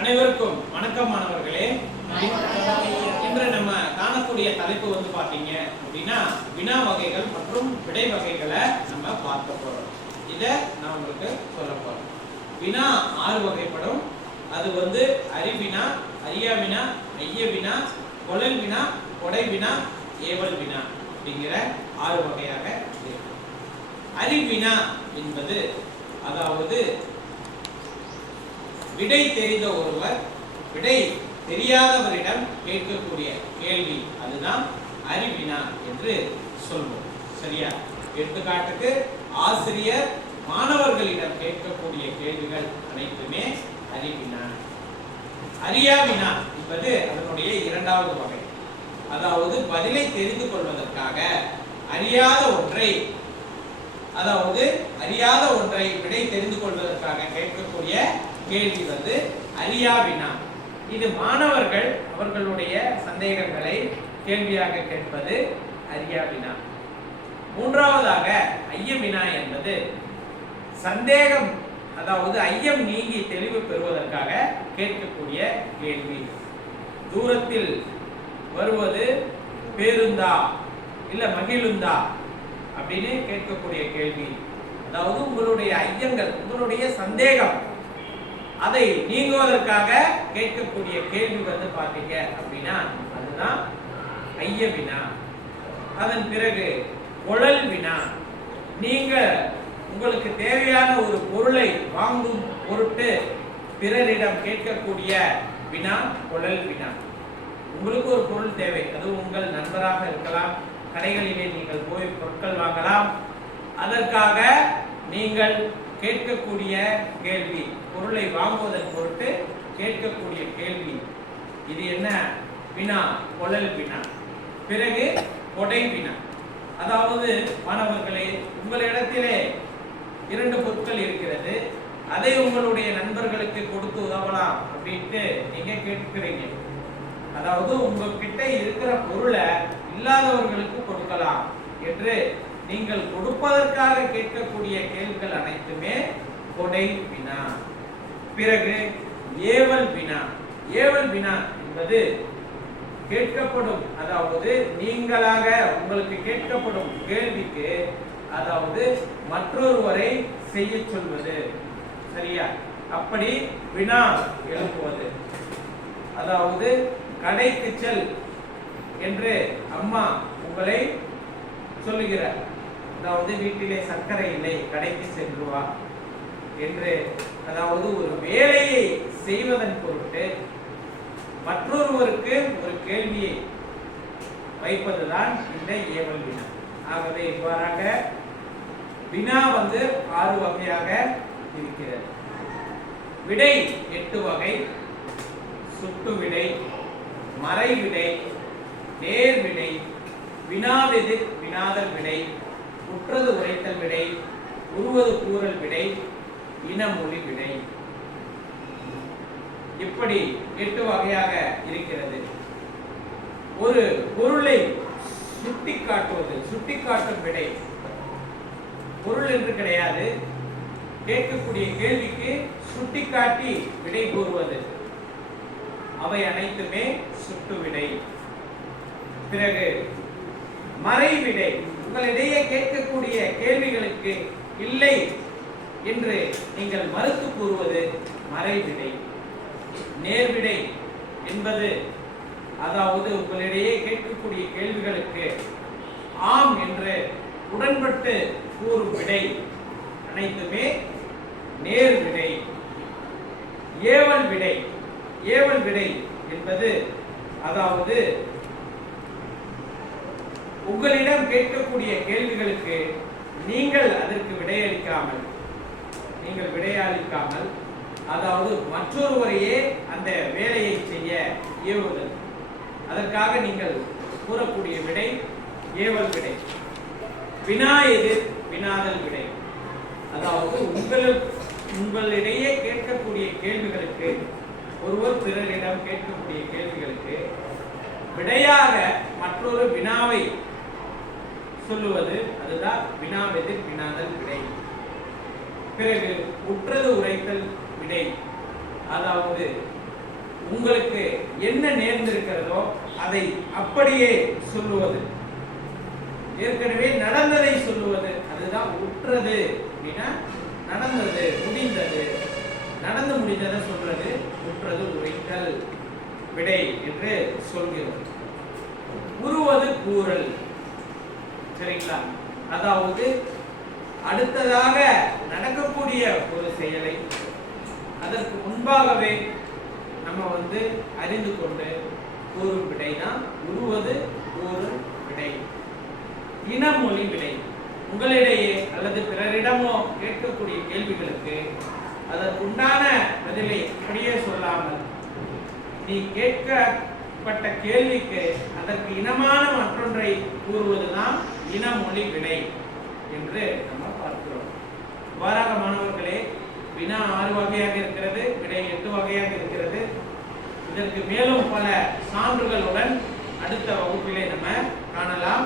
அனைவருக்கும் வணக்கம் மாணவர்களே. இன்று நம்ம காணக்கூடிய தலைப்பு பாத்தீங்க அப்படின்னா வினா வகைகள் மற்றும் விடை வகைகளை நம்ம பார்க்க போறோம். இத நான் உங்களுக்கு சொல்ல போறேன். வினா 6 வகைப்படும். அது அறிவினா, அறியா வினா, ஐய வினா, கொளல் வினா, கொடை வினா, ஏவல் வினா அப்படிங்கிற 6 வகையாக இருக்கு. அறிவினா என்பது அதாவது விடை தெரிந்த ஒருவர் விடை தெரியாதவரிடம் கேட்கக்கூடிய கேள்வி, அதுதான் அறிவினா என்று சொல்வோம். சரியா? எடுத்துக்காட்டுக்கு ஆசிரியர் மாணவர்களிடம் கேட்கக்கூடிய கேள்விகள் அனைத்துமே அறிவினா. அறியா வினா என்பது அதனுடைய இரண்டாவது வகை. அதாவது பதிலை தெரிந்து கொள்வதற்காக அறியாத ஒன்றை விடை தெரிந்து கொள்வதற்காக கேட்கக்கூடிய கேள்வி அறியா வினா. இது மாணவர்கள் அவர்களுடைய சந்தேகங்களை கேள்வியாக கேட்பது அறியா வினா. மூன்றாவதாக ஐய வினா என்பது சந்தேகம், அதாவது ஐயம் நீங்கி தெளிவு பெறுவதற்காக கேட்கக்கூடிய கேள்வி. தூரத்தில் வருவது பேருந்தா இல்ல மகிழுந்தா அப்படின்னு கேட்கக்கூடிய கேள்வி. அதாவது உங்களுடைய ஐயங்கள், உங்களுடைய சந்தேகம், அதை நீங்குவதற்காக கேட்கக்கூடிய கேள்வி பாத்தீங்க அப்படின்னா அதுதான் ஐய வினா. அதன் பிறகு கொளல் வினா. நீங்க உங்களுக்கு தேவையான ஒரு பொருளை வாங்கும் பொருட்டு பிறரிடம் கேட்கக்கூடிய வினா கொளல் வினா. உங்களுக்கு ஒரு பொருள் தேவை, அது உங்கள் நண்பராக இருக்கலாம், கடைகளிலே நீங்கள் போய் பொருட்கள் வாங்கலாம். அதற்காக நீங்கள் கேட்கக்கூடிய கேள்வி, பொருளை வாங்குவதன் பொருட்டு கேட்கக்கூடிய கேள்வி, இது என்ன வினா? கொளல் வினா. பிறகு கொடை வினா. அதாவது மாணவர்களே, உங்களிடத்திலே 2 பொருட்கள் இருக்கிறது, அதை உங்களுடைய நண்பர்களுக்கு கொடுத்து உதவலாம் அப்படின்ட்டு நீங்க கேட்கிறீங்க. அதாவது உங்ககிட்ட இருக்கிற பொருளை இல்லாதவர்களுக்கு கொடுக்கலாம் என்று நீங்கள் கொடுப்பதற்காக கேட்கக்கூடிய கேள்விகள் அனைத்துமே கொடை வினா. பிறகு ஏவல் வினா. ஏவல் வினா என்பது கேட்கப்படும், அதாவது நீங்களாக உங்களுக்கு கேட்கப்படும் கேள்விக்கு அதாவது மற்றொருவரை செய்ய சொல்வது. சரியா? அப்படி வினா எழுப்புவது. அதாவது கடைக்கு செல் என்று அம்மா உங்களை சொல்லுகிறார். அதாவது வீட்டிலே சர்க்கரை இல்லை, கடைக்கு சென்று வா என்று, அதாவது ஒரு வேலையை செய்வதன் பொருட்டு மற்றொருவருக்கு ஒரு கேள்வியை வைப்பதுதான் இந்த ஏவல் வினா. ஆகவே இவ்வாறாக வினா 6 வகையாக இருக்கிறது. விடை 8 வகை. சுட்டு விடை, மறை விடை, நேர் விடை, வினாவெதிர் வினாதல் விடை, உற்றது உரைத்தல் விடை, உருவது கூறல் விடை, இனமொழி விடை. இப்படி 8 வகையாக இருக்கிறது. ஒரு பொருளை சுட்டிக்காட்டும் விடை. பொருள் என்று கிடையாது, கேட்கக்கூடிய கேள்விக்கு சுட்டிக்காட்டி விடை கூறுவது, அவை அனைத்துமே சுட்டு விடை. பிறகு மறைவிடை. உங்களிடையே கேட்கக்கூடிய கேள்விகளுக்கு இல்லை என்று நீங்கள் மறுத்து கூறுவது மறைவிடை. நேர்விடை என்பது அதாவது உங்களிடையே கேட்கக்கூடிய கேள்விகளுக்கு ஆம் என்று உடன்பட்டு கூறும் விடை அனைத்துமே நேர்விடை. ஏவல் விடை. ஏவல் விடை என்பது அதாவது உங்களிடம் கேட்கக்கூடிய கேள்விகளுக்கு நீங்கள் அதற்கு விடையளிக்காமல் அதாவது மற்றொருவரையே அந்த வேலையை செய்ய ஏவுதல், அதற்காக நீங்கள் கூறக்கூடிய விடை ஏவல் விடை. வினா எதிர் வினாதல் விடை. அதாவது உங்களிடையே கேட்கக்கூடிய கேள்விகளுக்கு, ஒருவர் பிறரிடம் கேட்கக்கூடிய கேள்விகளுக்கு விடையாக மற்றொரு வினாவை சொல்லுவது, அதுதான் வினாவெதிர் வினாதல் விடை. பிறகு உற்றது உரைத்தல் விடை. அதாவது உங்களுக்கு என்ன நேர்ந்திருக்கிறதோ அதை அப்படியே சொல்லுவது, ஏற்கனவே நடந்ததை சொல்லுவது. அதுதான் உற்றது அப்படின்னா நடந்தது, முடிந்தது. நடந்து முடிந்ததை சொல்றது உற்றது, உரைத்தல், விடை என்று சொல்கிறோம். உருவது கூறல். சரிங்களா? அதாவது அடுத்ததாக நடக்கக்கூடிய ஒரு செயலை அதற்கு முன்பாகவே நம்ம அறிந்து கொண்டு கூறும் விடை தான் உருவது கூறும் விடை. இனமொழி விடை. உங்களிடையே அல்லது பிறரிடமோ கேட்கக்கூடிய கேள்விகளுக்கு அதற்குண்டான பதிலை அப்படியே சொல்லாமல் நீ கேட்கப்பட்ட கேள்விக்கு அதற்கு இனமான மற்றொன்றை கூறுவதுதான் இனமொழி விடை என்று நம்ம பார்க்கிறோம். இவ்வாறாக மாணவர்களே, வினா 6 வகையாக இருக்கிறது, விடை 8 வகையாக இருக்கிறது. இதற்கு மேலும் பல சான்றுகளுடன் அடுத்த வகுப்பிலே நம்ம காணலாம்.